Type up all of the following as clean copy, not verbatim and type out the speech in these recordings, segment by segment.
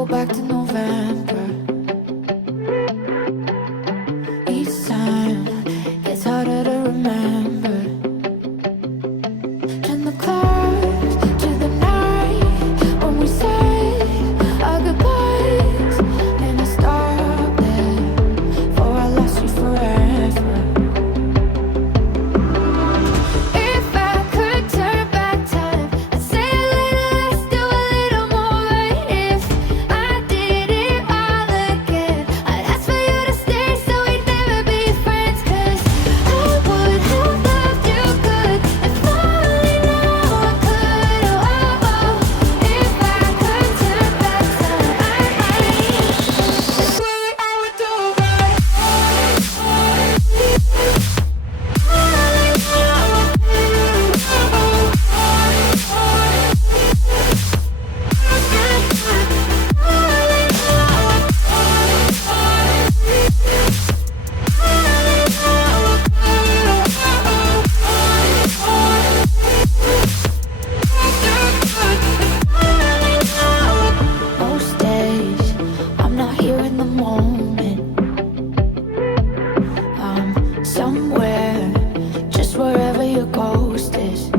go back to November. Each time it's harder to remember. Turn the clouds to the night when we say our goodbyes, and I stop there before I lost you forever. If I could turn back time, I'd say a little less, do a little more right. If I did it all again, I'd ask for you to stay so we'd never be friends. 'Cause I would have loved you good, if only now I could. Oh, oh, oh. If I could turn back time, I swear I would do right. Most days I'm not here in the moment. I'm somewhere, just wherever your ghost is.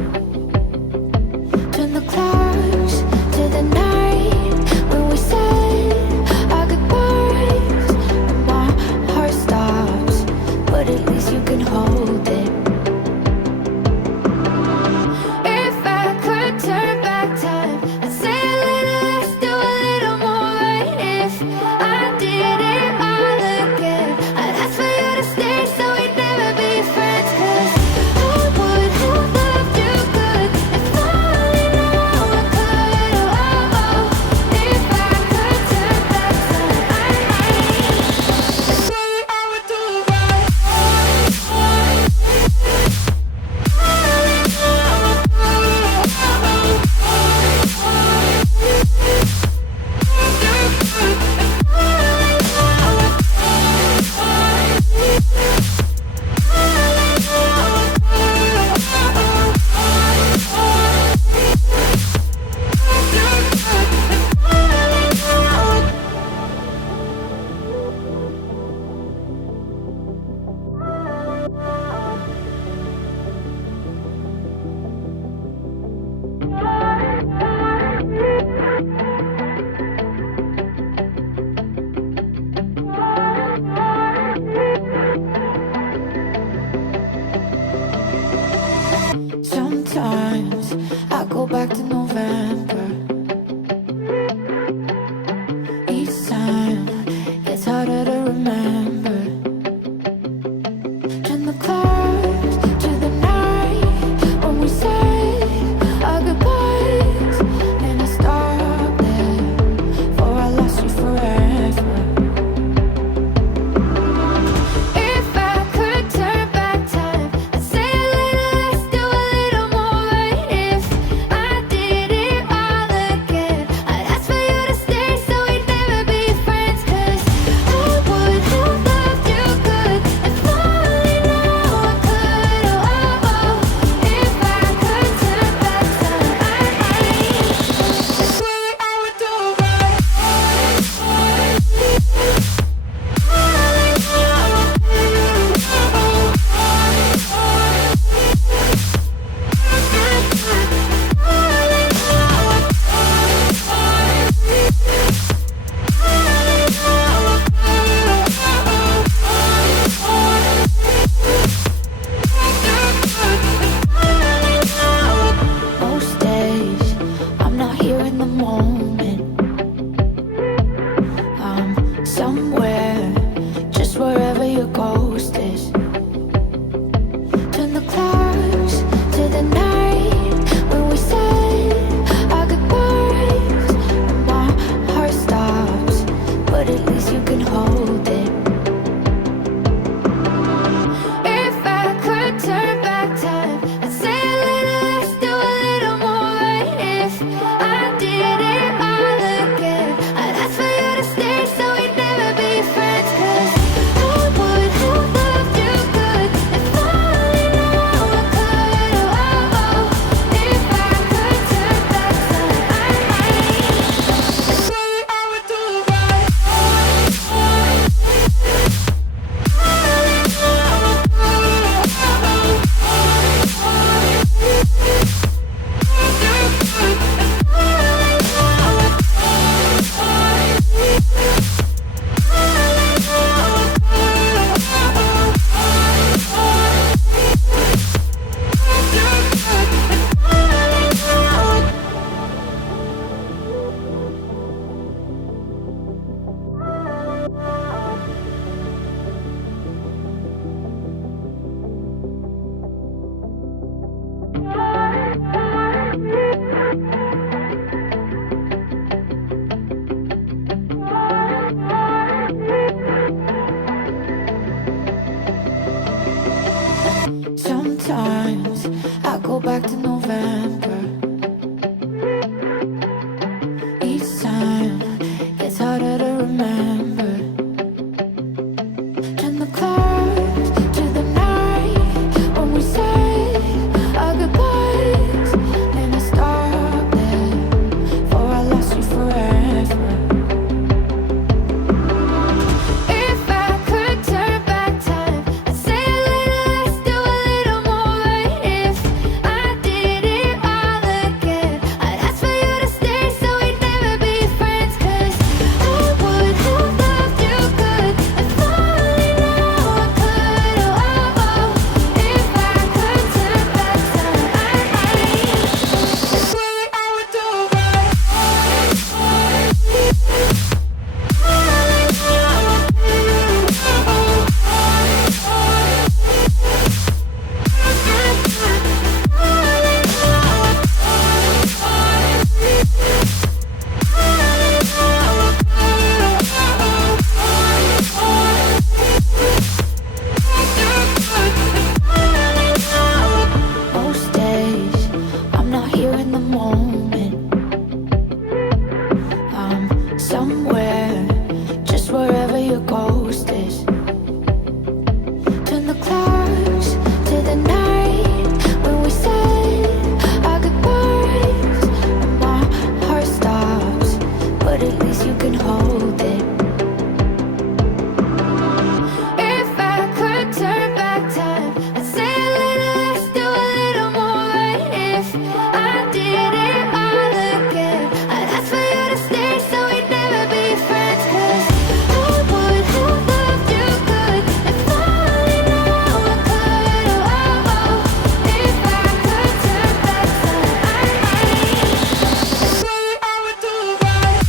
Turn the clouds to the night when we said our goodbyes, and my heart stops, but at least you can hold it. If I could turn back time, I'd say a little less, do a little more right. If I did it all again, I'd ask for you to stay so we'd never be friends. 'Cause I would have loved you good, if only now I could. Oh, oh. If I could turn back time, I swear I would do right. Sometimes I go back to November. Each time it's harder to remember. Turn the clouds to the night when we say our goodbyes, and I stop there before I lost you forever. If I could turn back time, I'd say a little less, do a little more right. If I did somewhere, just wherever your ghost is. Turn the clouds to the night when we say our goodbyes. And my heart stops, but at least you can hold it. If I could turn back time, I'd say a little less, do a little more right. If I did it all again, I'd ask for you to stay so we'd never be friends. 'Cause I would have loved you good and falling now I could. Oh, oh, if I could turn back time, I say I would do right.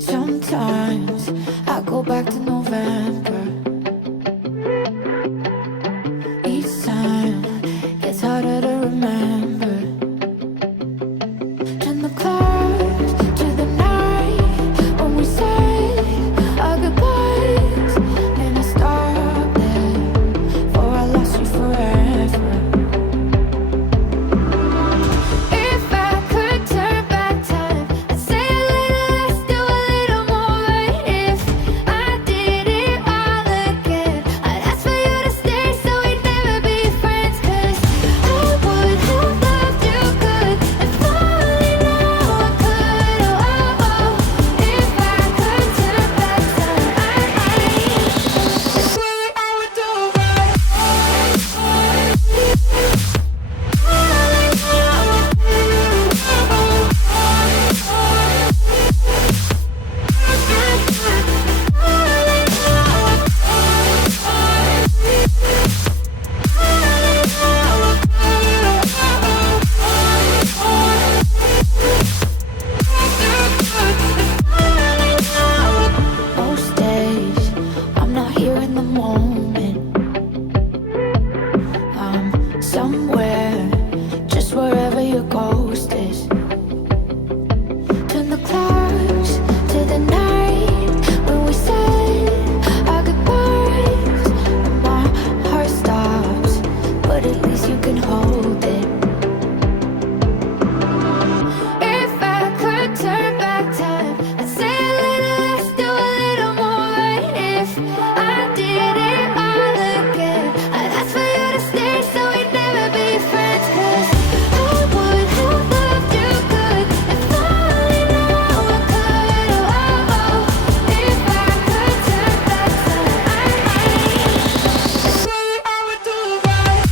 Sometimes I go back to November. Each time gets harder to remember. Turn the clouds to the night when we say our goodbyes. And I stop there, for I lost you forever. If I could turn back time, I'd say a little less, do a little more right. If I did it all again, I'd ask for you to stay so we'd never be friends. 'Cause I would have loved you good and falling now I could. Oh, oh, if I could turn back time, I swear I would do right. Most days I'm not here in the moment. I'm somewhere, just wherever your ghost is. Turn the clouds to the night when we say our goodbyes. And my heart stops, but at least you can hold it. If I could turn back time, I'd say a little less, do a little more right. If I did it all again, I'd ask for you to stay so we'd never be friends. 'Cause I would have loved you good and falling now I could. Oh, oh, if I could turn back time, I swear I would do right.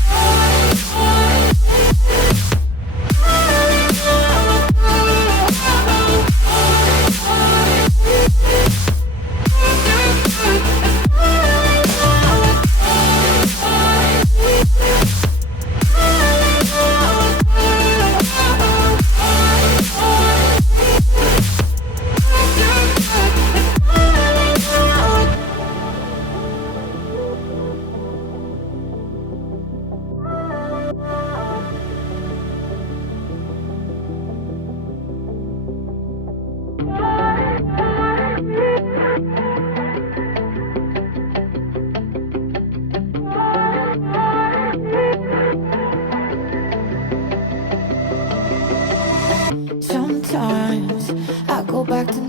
Sometimes I go back to